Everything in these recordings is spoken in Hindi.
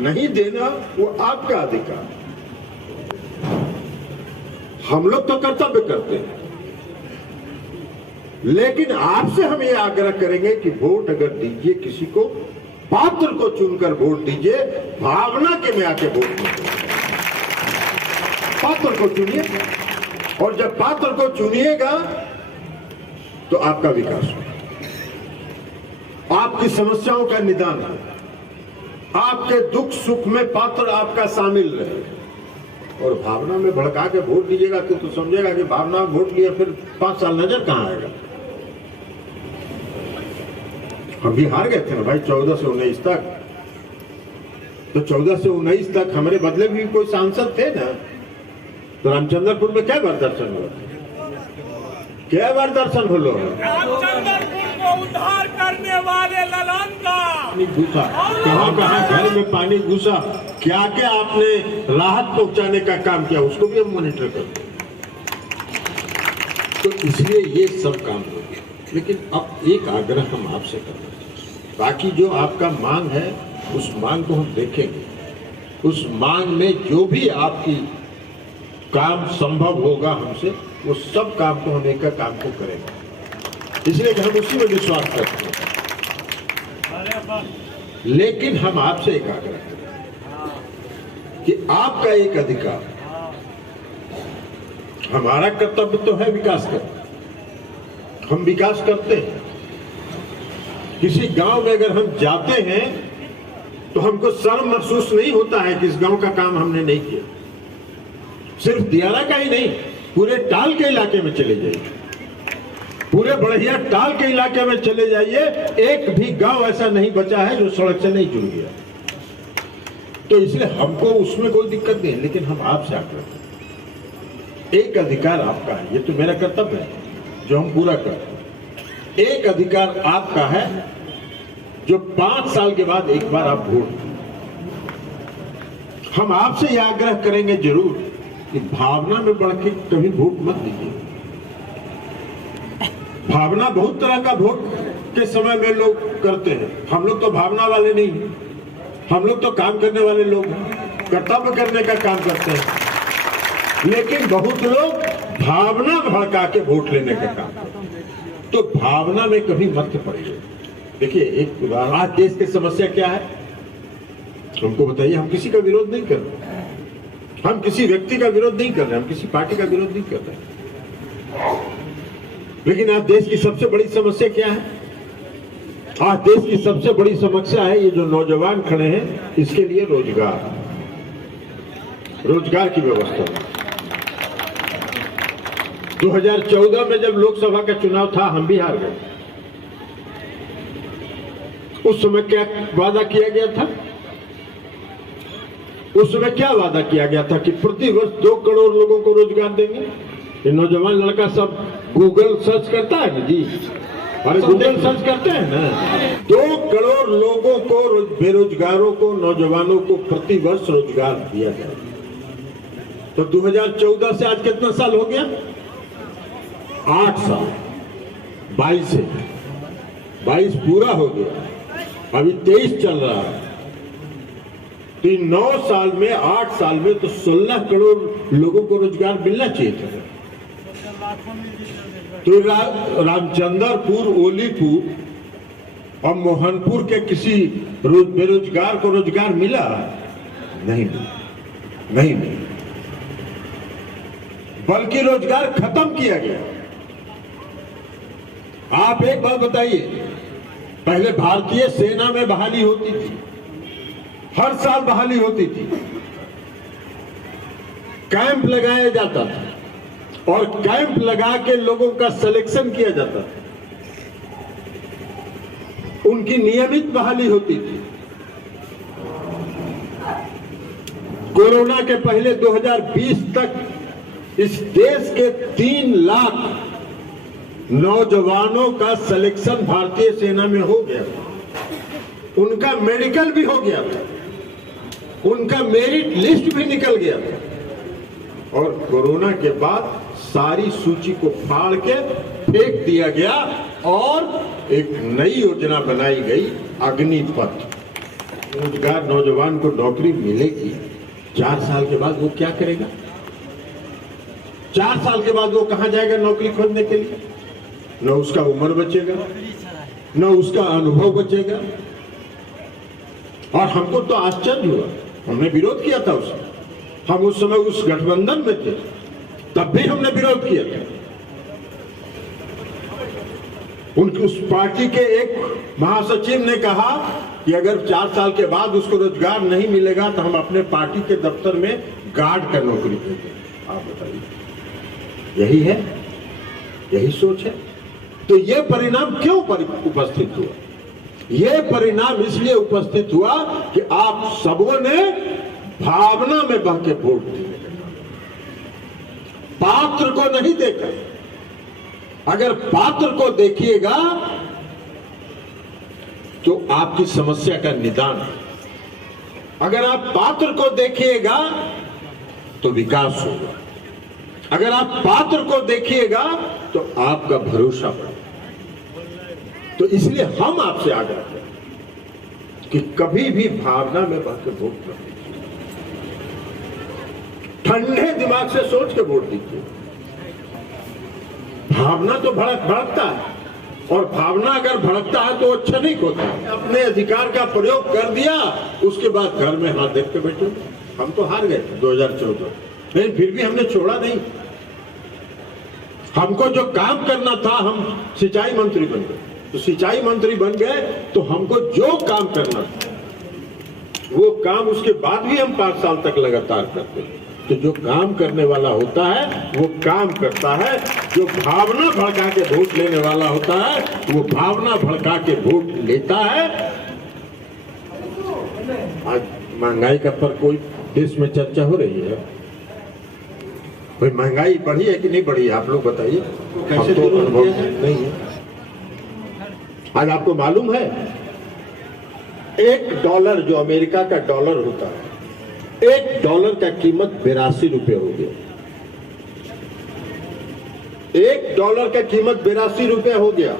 नहीं देना वो आपका अधिकार। हम लोग तो कर्तव्य करते हैं, लेकिन आपसे हम ये आग्रह करेंगे कि वोट अगर दीजिए किसी को, पात्र को चुनकर वोट दीजिए, भावना के में आके वोट दीजिए। पात्र को चुनिए, और जब पात्र को चुनिएगा तो आपका विकास होगा, आपकी समस्याओं का निदान हो, आपके दुख सुख में पात्र आपका शामिल रहे। और भावना में भड़का के वोट दीजिएगा तो समझेगा कि भावना में वोट लिया, फिर 5 साल नजर कहां आएगा। हम भी हार गए थे ना भाई 14 से 19 तक, तो 14 से 19 तक हमारे बदले भी कोई सांसद थे ना। तो रामचंद्रपुर में क्या बार दर्शन हुआ, क्या बार दर्शन हुआ? रामचंद्रपुर को उद्धार करने वाले ललन का पानी घुसा, कहां कहां घर में पानी घुसा, क्या क्या आपने राहत पहुंचाने का काम किया, उसको भी हम मॉनिटर करते हैं। तो इसलिए ये सब काम हो गया। लेकिन अब एक आग्रह हम आपसे करना चाहिए, बाकी जो आपका मांग है उस मांग को हम देखेंगे, उस मांग में जो भी आपकी काम संभव होगा हमसे, वो सब काम को हम एक काम को करेंगे, इसलिए कि हम उसी में विश्वास करते हैं। लेकिन हम आपसे एक आग्रह करें कि आपका एक अधिकार, हमारा कर्तव्य तो है विकास करना, हम विकास करते हैं। किसी गांव में अगर हम जाते हैं तो हमको शर्म महसूस नहीं होता है कि इस गांव का काम हमने नहीं किया। सिर्फ दियारा का ही नहीं, पूरे टाल के इलाके में चले जाइए, पूरे बढ़िया टाल के इलाके में चले जाइए, एक भी गांव ऐसा नहीं बचा है जो सड़क से नहीं जुड़ गया। तो इसलिए हमको उसमें कोई दिक्कत नहीं है, लेकिन हम आपसे आग्रह करते हैं, एक अधिकार आपका है, ये तो मेरा कर्तव्य है जो हम पूरा करते हैं। एक अधिकार आपका है जो 5 साल के बाद एक बार आप वोट, हम आपसे यह आग्रह करेंगे जरूर कि भावना में बढ़ के कभी वोट मत दीजिए। भावना बहुत तरह का वोट के समय में लोग करते हैं, हम लोग तो भावना वाले नहीं, हम लोग तो काम करने वाले लोग हैं, कर्तव्य करने का काम करते हैं। लेकिन बहुत लोग भावना भड़का के वोट लेने का काम करते हैं, तो भावना में कभी मत पड़िए। देखिए एक उदाहरण, आज देश की समस्या क्या है हमको बताइए। हम किसी का विरोध नहीं कर रहे, हम किसी व्यक्ति का विरोध नहीं कर रहे, हम किसी पार्टी का विरोध नहीं कर रहे, लेकिन आज देश की सबसे बड़ी समस्या क्या है? आज देश की सबसे बड़ी समस्या है ये जो नौजवान खड़े हैं, इसके लिए रोजगार, रोजगार की व्यवस्था। 2014 में जब लोकसभा का चुनाव था, हम भी हार गए। उस समय क्या वादा किया गया था? उस समय क्या वादा किया गया था कि प्रति वर्ष 2 करोड़ लोगों को रोजगार देंगे। ये नौजवान लड़का सब गूगल सर्च करता है ना जी, अरे गूगल सर्च करते हैं ना। 2 करोड़ लोगों को, बेरोजगारों को, नौजवानों को प्रति वर्ष रोजगार दिया जाए। तो 2014 से आज कितना साल हो गया? 8 साल, 22 है, 22 पूरा हो गया, अभी 23 चल रहा है। तो 9 साल में, 8 साल में तो 16 करोड़ लोगों को रोजगार मिलना चाहिए था। तो रामचंद्रपुर, ओलीपुर और मोहनपुर के किसी बेरोजगार को रोजगार मिला? नहीं, नहीं, नहीं, बल्कि रोजगार खत्म किया गया। आप एक बात बताइए, पहले भारतीय सेना में बहाली होती थी, हर साल बहाली होती थी, कैंप लगाया जाता था और कैंप लगा के लोगों का सिलेक्शन किया जाता था, उनकी नियमित बहाली होती थी। कोरोना के पहले 2020 तक इस देश के 3 लाख नौजवानों का सिलेक्शन भारतीय सेना में हो गया, उनका मेडिकल भी हो गया, उनका मेरिट लिस्ट भी निकल गया। और कोरोना के बाद सारी सूची को फाड़ के फेंक दिया गया और एक नई योजना बनाई गई, अग्निपथ। रोजगार नौजवान को नौकरी मिलेगी, 4 साल के बाद वो क्या करेगा? 4 साल के बाद वो कहां जाएगा नौकरी खोजने के लिए? न उसका उम्र बचेगा, न उसका अनुभव बचेगा। और हमको तो आश्चर्य हुआ, हमने विरोध किया था उसका। हम उस समय उस गठबंधन में थे, तब भी हमने विरोध किया था। उनकी उस पार्टी के एक महासचिव ने कहा कि अगर 4 साल के बाद उसको रोजगार नहीं मिलेगा तो हम अपने पार्टी के दफ्तर में गार्ड का नौकरी देंगे। आप बताइए, यही है, यही सोच है। तो यह परिणाम क्यों उपस्थित हुआ? यह परिणाम इसलिए उपस्थित हुआ कि आप सबों ने भावना में बह के वोट दिए, पात्र को नहीं देखा। अगर पात्र को देखिएगा तो आपकी समस्या का निदान है। अगर आप पात्र को देखिएगा तो विकास होगा। अगर आप पात्र को देखिएगा तो आपका भरोसा बढ़ेगा। तो इसलिए हम आपसे आग्रह करें कि कभी भी भावना में बह के वोट न दीजिए, ठंडे दिमाग से सोच के वोट दीजिए। भावना तो भड़कता है, और भावना अगर भड़कता है तो अच्छा नहीं होता है। अपने अधिकार का प्रयोग कर दिया, उसके बाद घर में हाथ देख के बैठे। हम तो हार गए 2014, लेकिन फिर भी हमने छोड़ा नहीं। हमको जो काम करना था, हम सिंचाई मंत्री बन गए। तो सिंचाई मंत्री बन गए तो हमको जो काम करना था वो काम उसके बाद भी हम 5 साल तक लगातार करते हैं। तो जो काम करने वाला होता है वो काम करता है, जो भावना भड़का के वोट लेने वाला होता है वो भावना भड़का के वोट लेता है। आज महंगाई का पर कोई देश में चर्चा हो रही है, भाई महंगाई बढ़ी है कि नहीं बढ़ी है? आप लोग बताइए। कैसे तो अनुभव नहीं है। आज आपको मालूम है, $1 जो अमेरिका का डॉलर होता है, $1 का कीमत 82 रुपये हो गया। $1 का कीमत 82 रुपये हो गया।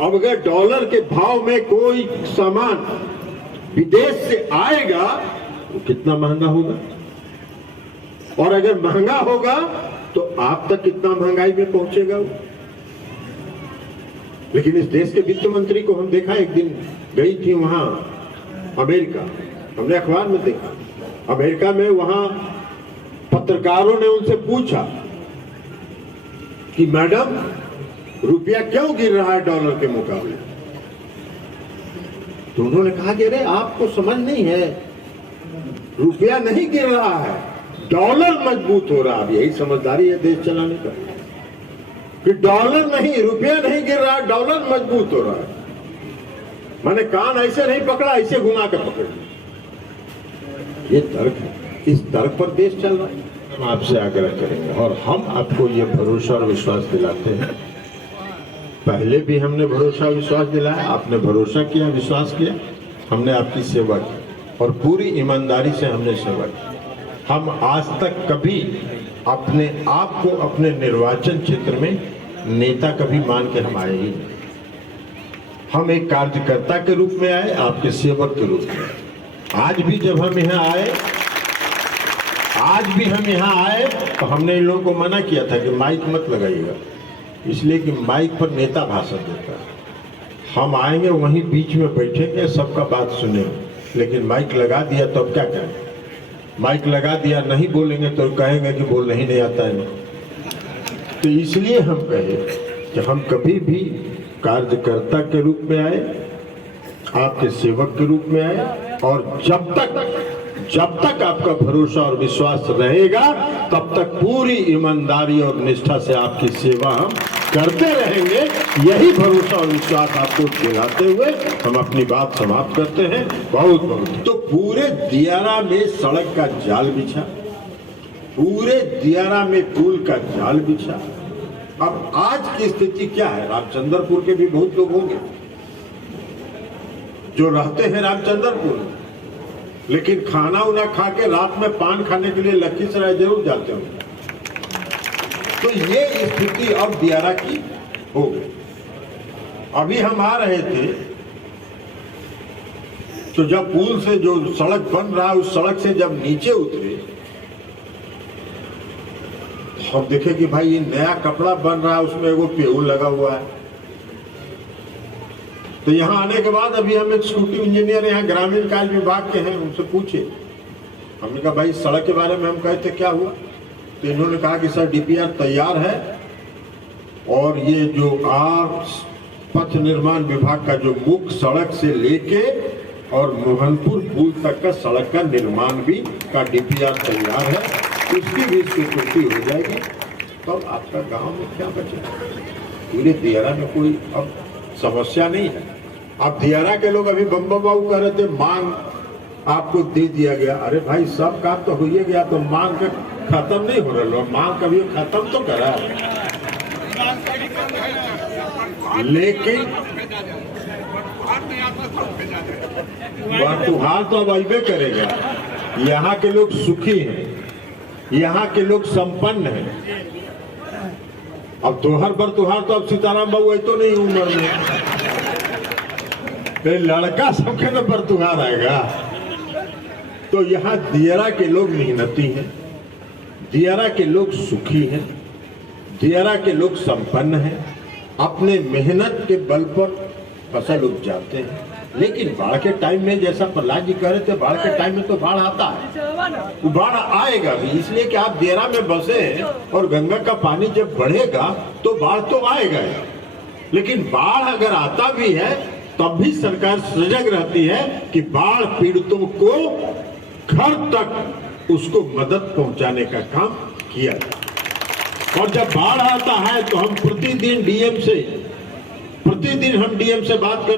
अब अगर डॉलर के भाव में कोई सामान विदेश से आएगा तो कितना महंगा होगा, और अगर महंगा होगा तो आप तक कितना महंगाई में पहुंचेगा। लेकिन इस देश के वित्त मंत्री को हम देखा, एक दिन गई थी वहां अमेरिका, हमने अखबार में देखा। अमेरिका में वहां पत्रकारों ने उनसे पूछा कि मैडम रुपया क्यों गिर रहा है डॉलर के मुकाबले? तो उन्होंने कहा कि अरे आपको समझ नहीं है, रुपया नहीं गिर रहा है, डॉलर मजबूत हो रहा है। यही समझदारी है देश चलाने का, कि डॉलर नहीं, रुपया नहीं गिर रहा, डॉलर मजबूत हो रहा है। मैंने कान ऐसे नहीं पकड़ा, ऐसे घुमा के पकड़ लिया। ये तर्क है, इस तर्क पर देश चल रहा है। हम आपसे आग्रह करेंगे और हम आपको ये भरोसा और विश्वास दिलाते हैं। पहले भी हमने भरोसा विश्वास दिलाया, आपने भरोसा किया, विश्वास किया, हमने आपकी सेवा की और पूरी ईमानदारी से हमने सेवा की। हम आज तक कभी अपने आप को अपने निर्वाचन क्षेत्र में नेता कभी मान के हम आए ही नहीं। हम एक कार्यकर्ता के रूप में आए, आपके सेवक के रूप में। आज भी जब हम यहाँ आए तो हमने इन लोगों को मना किया था कि माइक मत लगाइएगा, इसलिए कि माइक पर नेता भाषण देता है। हम आएंगे वहीं बीच में बैठेंगे, सबका बात सुनेंगे, लेकिन माइक लगा दिया तो अब क्या करें? माइक लगा दिया, नहीं बोलेंगे तो कहेंगे कि बोलना ही नहीं आता है। तो इसलिए हम कहे कि हम कभी भी कार्यकर्ता के रूप में आए, आपके सेवक के रूप में आए, और जब तक आपका भरोसा और विश्वास रहेगा तब तक पूरी ईमानदारी और निष्ठा से आपकी सेवा हम करते रहेंगे। यही भरोसा और विश्वास आपको दिलाते हुए हम अपनी बात समाप्त करते हैं। बहुत बहुत। तो पूरे दियारा में सड़क का जाल बिछा, पूरे दियारा में पुल का जाल बिछा। अब आज की स्थिति क्या है? रामचंद्रपुर के भी बहुत लोग होंगे जो रहते हैं रामचंद्रपुर, लेकिन खाना उना खा के रात में पान खाने के लिए लखीसराय जरूर जाते होंगे। तो ये स्थिति अब दियारा की हो गई। अभी हम आ रहे थे तो जब पुल से जो सड़क बन रहा है उस सड़क से जब नीचे उतरे, हम देखे कि भाई ये नया कपड़ा बन रहा है, उसमें एगो पेड़ लगा हुआ है। तो यहाँ आने के बाद अभी हम एग्जीक्यूटिव इंजीनियर यहाँ ग्रामीण कार्य विभाग के हैं, उनसे पूछे, हमने कहा भाई सड़क के बारे में हम कहे थे क्या हुआ, तो इन्होंने कहा कि सर डीपीआर तैयार है और ये जो पथ निर्माण विभाग का जो मुख्य सड़क से लेके और मोहनपुर पुल तक का सड़क का निर्माण भी का डीपीआर तैयार है, उसकी भी स्वीकृति हो जाएगी, तो आपका गांव में क्या बचेगा। पूरे दियारा में कोई अब समस्या नहीं है। अब दियारा के लोग अभी बम्बा बाबू कह रहे थे मांग आपको दे दिया गया, अरे भाई सब काम तो हो ही गया, तो मांग के खत्म नहीं हो रहा, मांग कभी खत्म तो करा, लेकिन बरतुहार तो अब अबे करेगा। यहाँ के लोग सुखी हैं, यहाँ के लोग संपन्न हैं। अब दोहर बरतुहार तो अब सीताराम बाबू आई तो नहीं उम्र में, लड़का सबके तो बरतुहार आएगा। तो यहाँ दियारा के लोग मेहनती हैं, दियारा के लोग सुखी हैं, दियारा के लोग संपन्न हैं, अपने मेहनत के बल पर फसल उपजाते हैं। लेकिन बाढ़ के टाइम में जैसा प्रहलाद जी कह रहे थे, बाढ़ के टाइम में तो बाढ़ आता है, वो बाढ़ आएगा भी, इसलिए कि आप दियारा में बसे हैं और गंगा का पानी जब बढ़ेगा तो बाढ़ तो आएगा। लेकिन बाढ़ अगर आता भी है तब भी सरकार सजग रहती है कि बाढ़ पीड़ितों को घर तक उसको मदद पहुंचाने का काम किया जाए। और जब बाढ़ आता है तो हम प्रतिदिन डीएम से बात कर